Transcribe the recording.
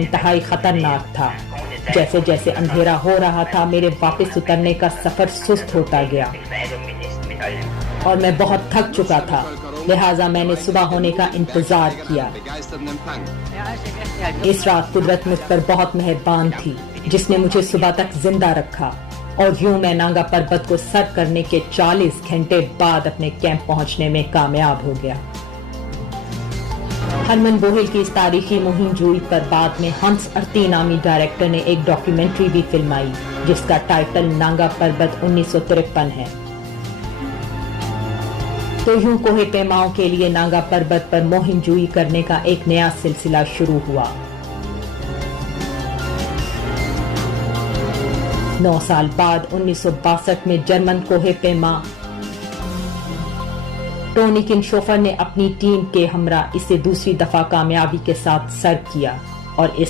انتہائی خطرناک تھا۔ جیسے جیسے اندھیرا ہو رہا تھا میرے واپس اترنے کا سفر سست ہوتا گیا اور میں بہت تھک چکا تھا، لہٰذا میں نے صبح ہونے کا انتظار کیا۔ اس رات قدرت مجھ پر بہت مہربان تھی جس نے مجھے صبح تک زندہ رکھا، اور یوں میں نانگا پربت کو سر کرنے کے 40 گھنٹے بعد اپنے کیمپ پہنچنے میں کامیاب ہو گیا۔ ہرمن بوہل کی اس تاریخی مہم جوئی پر بعد میں ہنس ارتی نامی ڈائریکٹر نے ایک ڈاکیومنٹری بھی فلمائی جس کا ٹائٹل نانگا پربت 1953 ہے۔ تو یوں کوہ پیماؤں کے لیے نانگا پربت پر مہم جوئی کرنے کا ایک نیا سلسلہ شروع ہوا۔ 9 سال بعد 1962 میں جرمن کوہ پیما ٹونی کنشوفر نے اپنی ٹیم کے ہمراہ اسے دوسری دفعہ کامیابی کے ساتھ سر کیا اور اس